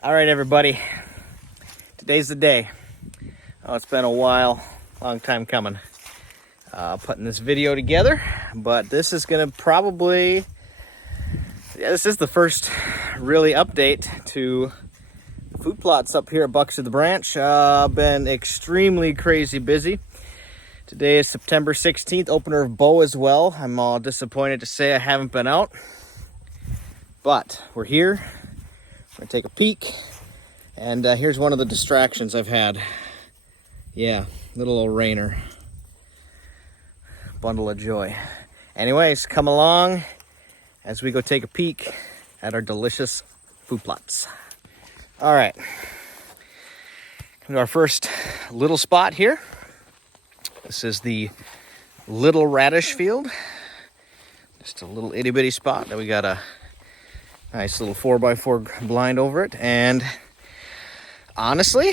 All right, everybody. Today's the day. Oh, it's been a while, long time coming. Putting this video together, but this is gonna probably, this is the first really update to food plots up here at Bucks of the Branch. Been extremely crazy busy. Today is September 16th, opener of Bow as well. I'm all disappointed to say I haven't been out, but we're here. We're gonna take a peek. And here's one of the distractions I've had. Yeah, little old Rainer. Bundle of joy. Anyways, come along as we go take a peek at our delicious food plots. All right, come to our first little spot here. This is the Little Radish Field. Just a little itty bitty spot that we got a nice little 4x4 blind over it. And honestly,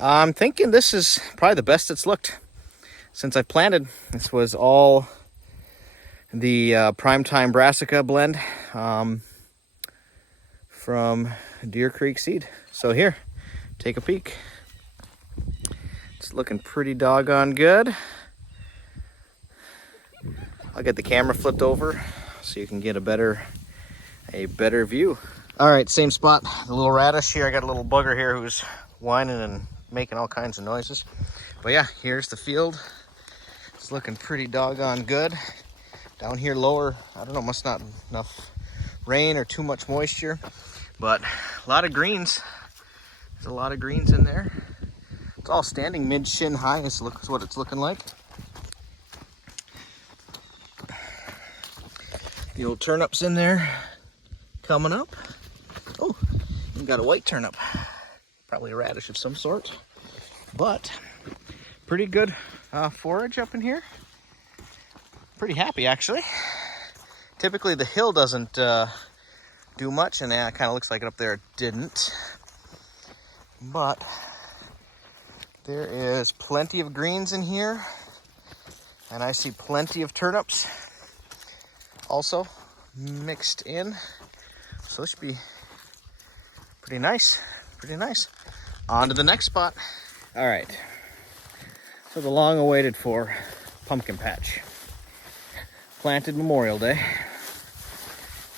I'm thinking this is probably the best it's looked since I've planted. This was all the Primetime Brassica blend from Deer Creek Seed. So here, take a peek. It's looking pretty doggone good. I'll get the camera flipped over so you can get a better view. All right, same spot, the little radish here. I got a little bugger here who's whining and making all kinds of noises. But yeah, here's the field. It's looking pretty doggone good. Down here lower, I don't know, must not enough rain or too much moisture, but a lot of greens. There's a lot of greens in there. It's all standing mid-shin high. This looks what it's looking like. The old turnips in there coming up. Oh, we got a white turnip. Probably a radish of some sort, but pretty good forage up in here. Pretty happy, actually. Typically the hill doesn't do much, and it kind of looks like it up there it didn't. But there is plenty of greens in here, and I see plenty of turnips also mixed in. So this should be pretty nice, pretty nice. On to the next spot. All right, so the long awaited for pumpkin patch. Planted Memorial Day.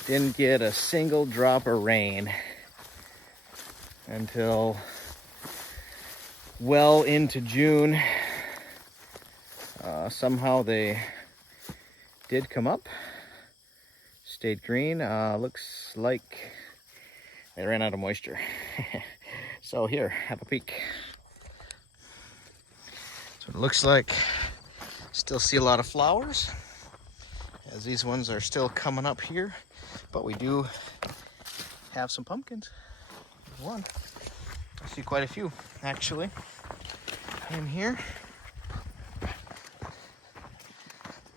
Didn't get a single drop of rain until well into June. Somehow they did come up. Stayed green. Looks like they ran out of moisture. So here, have a peek. That's what it looks like. Still see a lot of flowers, as these ones are still coming up here. But we do have some pumpkins. One. I see quite a few, actually, in here.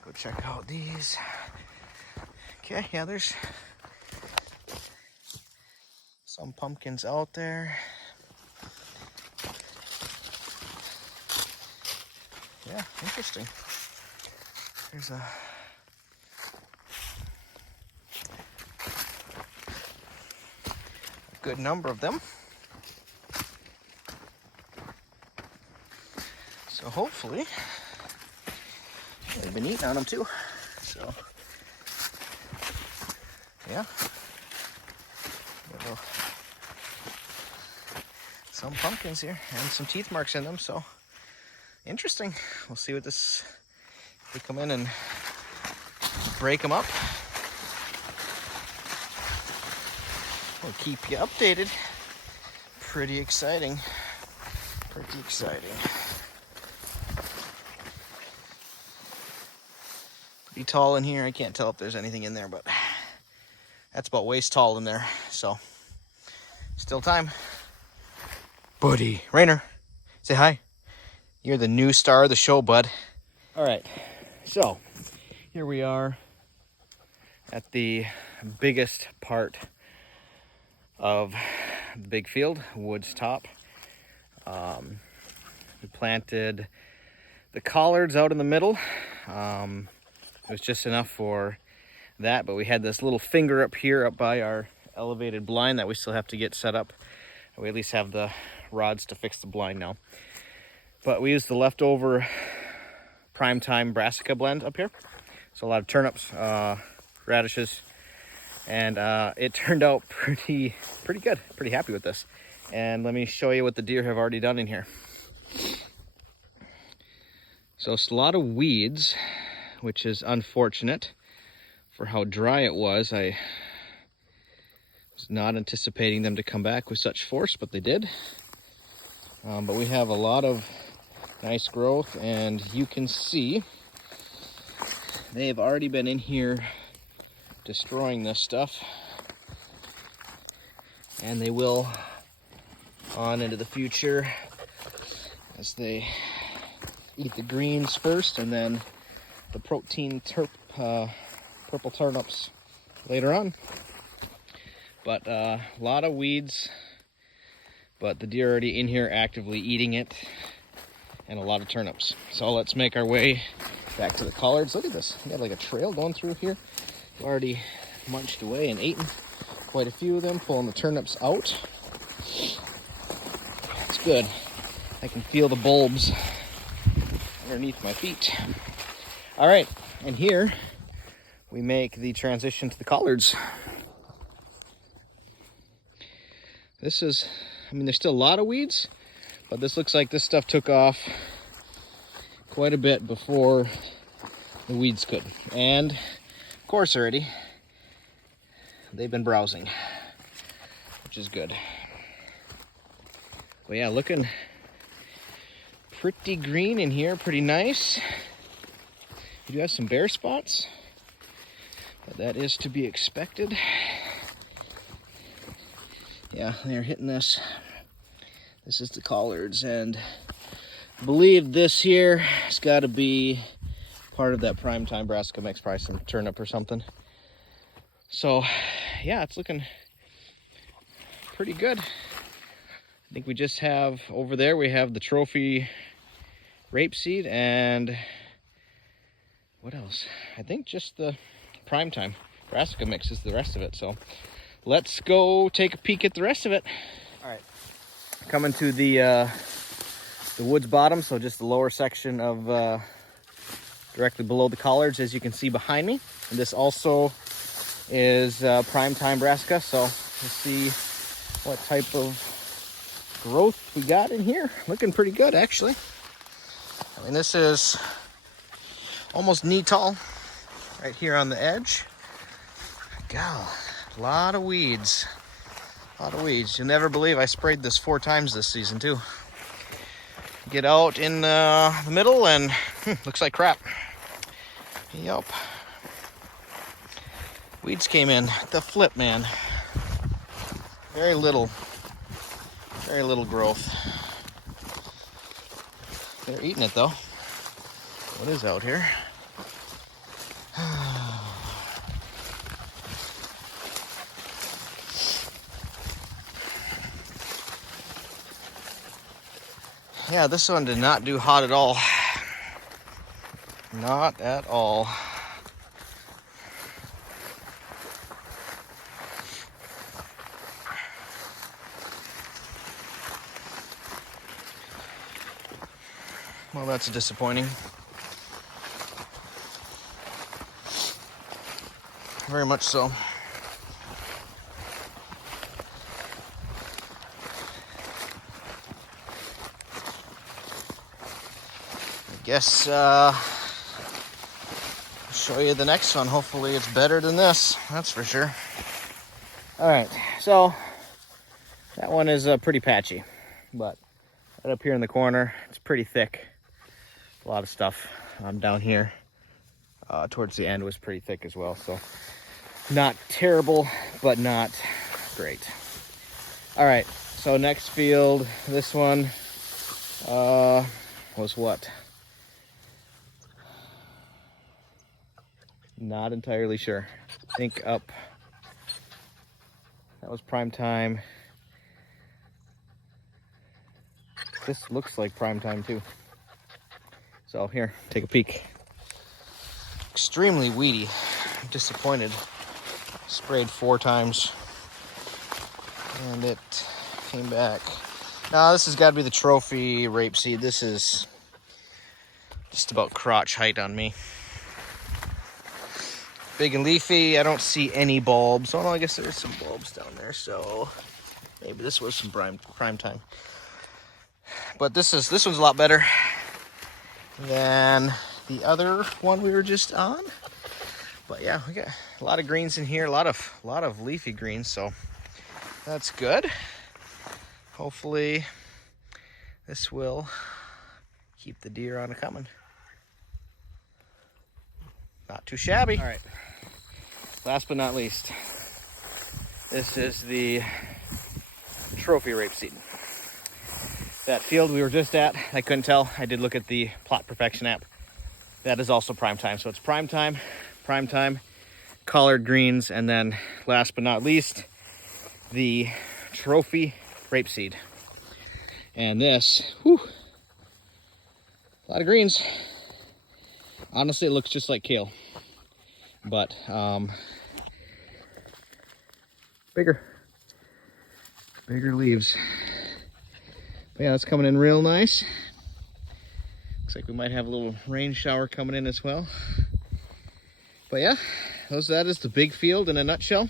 Go check out these. Okay, yeah, there's some pumpkins out there. Yeah, interesting. There's a good number of them. So hopefully they've been eating on them too. So yeah, some pumpkins here and some teeth marks in them. So interesting. We'll see what this, if we come in and break them up. We'll keep you updated. Pretty exciting. Pretty exciting. Pretty tall in here. I can't tell if there's anything in there, but that's about waist tall in there. So still time. Buddy. Rainer, say hi. You're the new star of the show, bud. All right. So here we are at the biggest part of the big field, Woods Top. We planted the collards out in the middle. It was just enough for that, but we had this little finger up here up by our elevated blind that we still have to get set up We at least have the rods to fix the blind now. But we used the leftover Primetime Brassica blend up here. So a lot of turnips, radishes, and it turned out pretty good. Pretty happy with this. And let me show you what the deer have already done in here. So it's a lot of weeds, which is unfortunate for how dry it was. I was not anticipating them to come back with such force, but they did. But we have a lot of nice growth, and you can see they have already been in here destroying this stuff, and they will on into the future as they eat the greens first and then the protein purple turnips later on. But a lot of weeds, but the deer are already in here actively eating it, and a lot of turnips. So let's make our way back to the collards. Look at this, we got like a trail going through here. We've already munched away and eaten quite a few of them, pulling the turnips out. It's good. I can feel the bulbs underneath my feet. All right, and here we make the transition to the collards. This is, I mean, there's still a lot of weeds, but this looks like this stuff took off quite a bit before the weeds could. And of course already, they've been browsing, which is good. But yeah, looking pretty green in here, pretty nice. We do have some bare spots, but that is to be expected. Yeah, they're hitting this. This is the collards, and I believe this here has got to be part of that Primetime Brassica mix, probably some turnip or something. So yeah, it's looking pretty good. I think we just have over there, we have the trophy rapeseed, and what else? I think just the Primetime Brassica mix is the rest of it. So let's go take a peek at the rest of it. All right, coming to the woods bottom, so just the lower section of directly below the collards, as you can see behind me. And this also is Primetime Brassica, so we'll see what type of growth we got in here. Looking pretty good, actually. I mean, this is almost knee tall right here on the edge. God, a lot of weeds. A lot of weeds. You'll never believe I sprayed this 4 times this season too. Get out in the middle and looks like crap. Yep. Weeds came in the flip, man. Very little growth. They're eating it though. What is out here? Yeah, this one did not do hot at all. Not at all. Well, that's disappointing. Very much so. I guess I'll show you the next one. Hopefully it's better than this. That's for sure. All right, so that one is pretty patchy, but right up here in the corner, it's pretty thick. A lot of stuff down here towards the end was pretty thick as well, so not terrible, but not great. All right, so next field, this one was what? Not entirely sure. I think up, that was Primetime. This looks like Primetime too. So here, take a peek. Extremely weedy. I'm disappointed. Sprayed 4 times and it came back. Now this has got to be the trophy rapeseed. This is just about crotch height on me. Big and leafy. I don't see any bulbs. Oh no, I guess there's some bulbs down there. So maybe this was some prime time. But this one's a lot better than the other one we were just on. But yeah, we got a lot of greens in here, a lot of leafy greens, so that's good. Hopefully this will keep the deer on coming. Not too shabby. All right, last but not least, this is the trophy rapeseed. That field we were just at, I couldn't tell. I did look at the Plot Perfection app. That is also prime time. So it's prime time, collard greens, and then last but not least, the trophy rapeseed. And this, whew, a lot of greens. Honestly, it looks just like kale, but bigger leaves. But yeah, it's coming in real nice. Looks like we might have a little rain shower coming in as well. But yeah, that is the big field in a nutshell.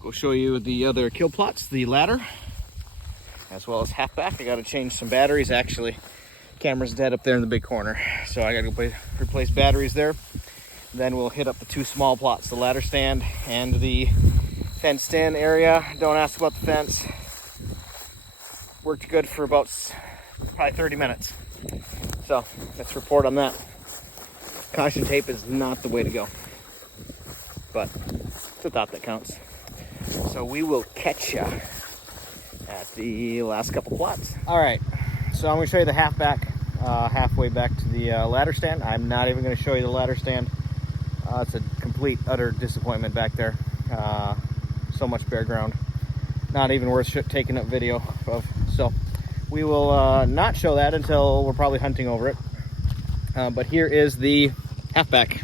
Go show you the other kill plots, the ladder, as well as halfback. I got to change some batteries. Actually, camera's dead up there in the big corner, so I got to go replace batteries there. Then we'll hit up the two small plots, the ladder stand and the fenced in area. Don't ask about the fence. Worked good for about probably 30 minutes. So let's report on that. Caution tape is not the way to go, but it's a thought that counts. So we will catch ya at the last couple plots. All right, so I'm gonna show you the halfback, halfway back to the ladder stand. I'm not even gonna show you the ladder stand. It's a complete, utter disappointment back there. So much bare ground. Not even worth taking up video of. So we will not show that until we're probably hunting over it. But here is the halfback.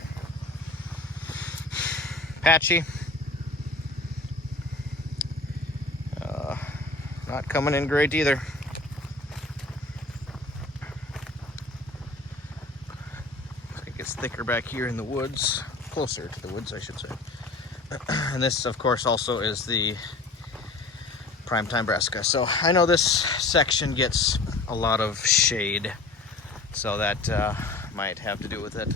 Patchy. Not coming in great either. I think it's thicker back here in the woods. Closer to the woods, I should say. And this, of course, also is the primetime brassica. So I know this section gets a lot of shade, so that might have to do with it.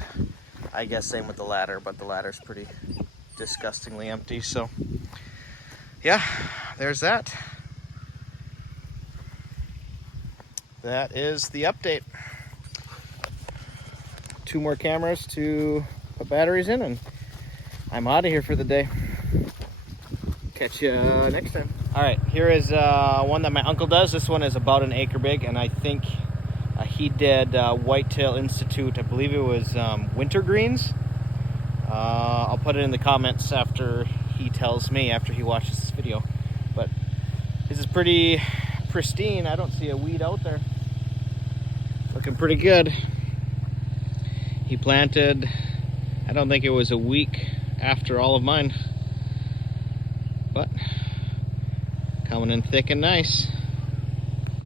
I guess same with the ladder, but the ladder's pretty disgustingly empty. So yeah, there's that. That is the update. 2 more cameras to put batteries in, and I'm out of here for the day. Catch you next time. All right, here is one that my uncle does. This one is about an acre big, and I think he did Whitetail Institute. I believe it was winter greens. I'll put it in the comments after he tells me, after he watches this video. But this is pretty pristine. I don't see a weed out there. Looking pretty good. He planted, I don't think it was a week after all of mine, but coming in thick and nice.